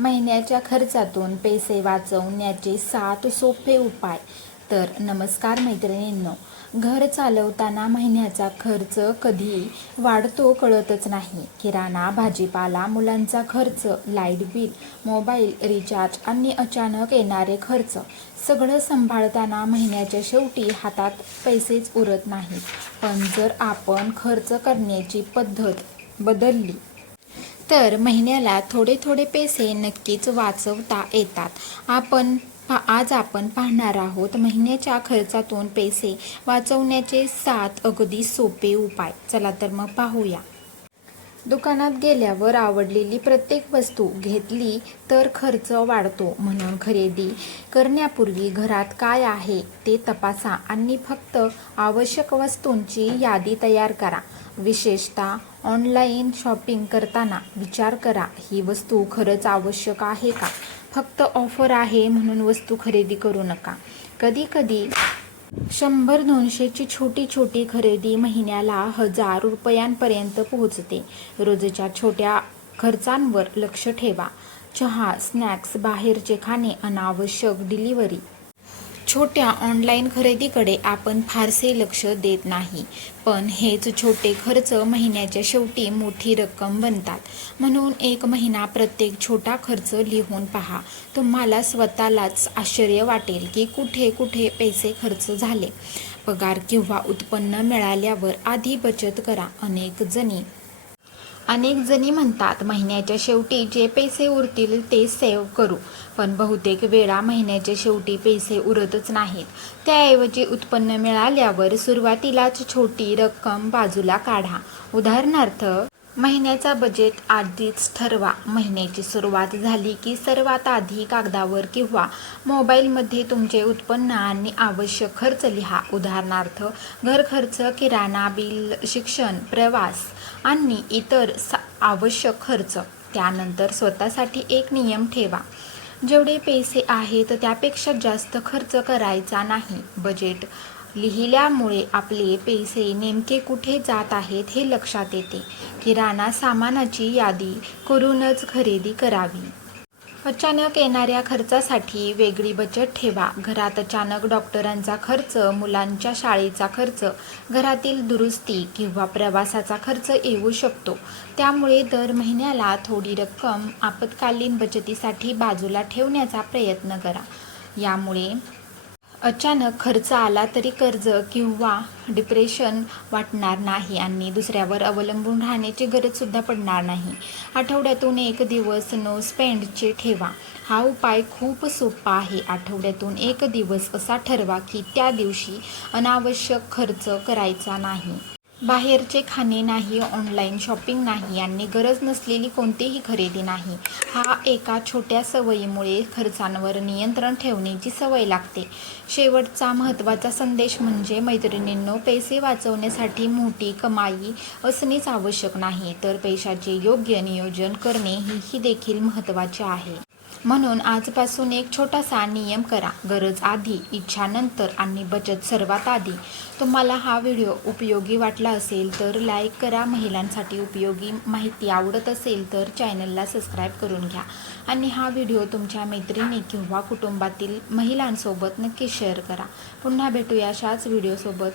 महिन्याच्या खर्चातून पैसे वाचवण्याचे 7 सोपे उपाय. तर नमस्कार मैत्रिणींनो, घर चालवताना महिन्याचा खर्च कधी वाढतो कळतच नाही. किराणा, भाजीपाला, मुलांचा खर्च, लाईट बिल, मोबाईल रिचार्ज आणि अचानक येणारे खर्च, सगळं सांभाळताना महिन्याच्या शेवटी हातात पैसेच उरत नाहीत. पण जर आपण खर्च करण्याची पद्धत बदलली तर महिन्याला थोडे थोडे पैसे नक्कीच वाचवता येतात. आज आपण पाहणार आहोत महिन्याच्या खर्चातून पैसे वाचवण्याचे 7 अगदी सोपे उपाय. चला तर मग पाहूया. दुकानात गेल्यावर आवडलेली प्रत्येक वस्तू घेतली तर खर्च वाढतो, म्हणून खरेदी करण्यापूर्वी घरात काय आहे ते तपासा आणि फक्त आवश्यक वस्तूंची यादी तयार करा. विशेषतः ऑनलाईन शॉपिंग करताना विचार करा, ही वस्तू खरंच आवश्यक आहे का? फक्त ऑफर आहे म्हणून वस्तू खरेदी करू नका. कधी कधी 100-200ची छोटी छोटी खरेदी महिन्याला 1000 रुपयांपर्यंत पोहोचते. रोजच्या छोट्या खर्चांवर लक्ष ठेवा. चहा, स्नॅक्स, बाहेरचे खाणे, अनावश्यक डिलिव्हरी. छोट्या ऑनलाईन खरेदीकडे आपण फारसे लक्ष देत नाही, पण हेच छोटे खर्च महिन्याच्या शेवटी मोठी रक्कम बनतात. म्हणून एक महिना प्रत्येक छोटा खर्च लिहून पहा. तुम्हाला स्वतःलाच आश्चर्य वाटेल की कुठे कुठे पैसे खर्च झाले. पगार किंवा उत्पन्न मिळाल्यावर आधी बचत करा. अनेक जणी म्हणतात महिन्याच्या शेवटी जे पैसे उरतील ते सेव्ह करू, पण बहुतेक वेळा महिन्याच्या शेवटी पैसे उरतच नाहीत. त्याऐवजी उत्पन्न मिळाल्यावर सुरुवातीलाच छोटी रक्कम बाजूला काढा. उदाहरणार्थ, महिन्याचा बजेट आधीच ठरवा. महिन्याची सुरुवात झाली की सर्वात आधी कागदावर किंवा मोबाईलमध्ये तुमचे उत्पन्न आणि आवश्यक खर्च लिहा. उदाहरणार्थ, घर खर्च, किराणा बिल, शिक्षण, प्रवास आणि इतर आवश्यक खर्च. त्यानंतर स्वतःसाठी एक नियम ठेवा. जेवढे पैसे आहेत त्यापेक्षा जास्त खर्च करायचा नाही. बजेट लिहिल्यामुळे आपले पैसे नेमके कुठे जात आहेत हे लक्षात येते. किराणा सामानाची यादी करूनच खरेदी करावी. अचानक येणाऱ्या खर्चासाठी वेगळी बचत ठेवा. घरात अचानक डॉक्टरांचा खर्च, मुलांच्या शाळेचा खर्च, घरातील दुरुस्ती किंवा प्रवासाचा खर्च येऊ शकतो. त्यामुळे दर महिन्याला थोडी रक्कम आपत्कालीन बचतीसाठी बाजूला ठेवण्याचा प्रयत्न करा. यामुळे अचानक खर्च आला तरी कर्ज किंवा डिप्रेशन वाटणार नाही आणि दुसऱ्यावर अवलंबून राहण्याची गरजसुद्धा पडणार नाही. आठवड्यातून एक दिवस नो स्पेंडचे ठेवा. हा उपाय खूप सोपा आहे. आठवड्यातून एक दिवस असा ठरवा की त्या दिवशी अनावश्यक खर्च करायचा नाही. बाहेरचे खाणे नाही, ऑनलाईन शॉपिंग नाही आणि गरज नसलेली कोणतीही खरेदी नाही. हा एका छोट्या सवयीमुळे खर्चांवर नियंत्रण ठेवण्याची सवय लागते. शेवटचा महत्त्वाचा संदेश म्हणजे मैत्रिणींनो, पैसे वाचवण्यासाठी मोठी कमाई असणेच आवश्यक नाही, तर पैशाचे योग्य नियोजन करणे ही देखील महत्त्वाचे आहे. म्हणून आजपासून एक छोटासा नियम करा. गरज आधी, इच्छा नंतर आणि बचत सर्वात आधी. तुम्हाला हा व्हिडिओ उपयोगी वाटला असेल तर लाईक करा. महिलांसाठी उपयोगी माहिती आवडत असेल तर चॅनलला सबस्क्राईब करून घ्या आणि हा व्हिडिओ तुमच्या मैत्रिणी किंवा कुटुंबातील महिलांसोबत नक्की शेअर करा. पुन्हा भेटूया अशाच व्हिडिओसोबत.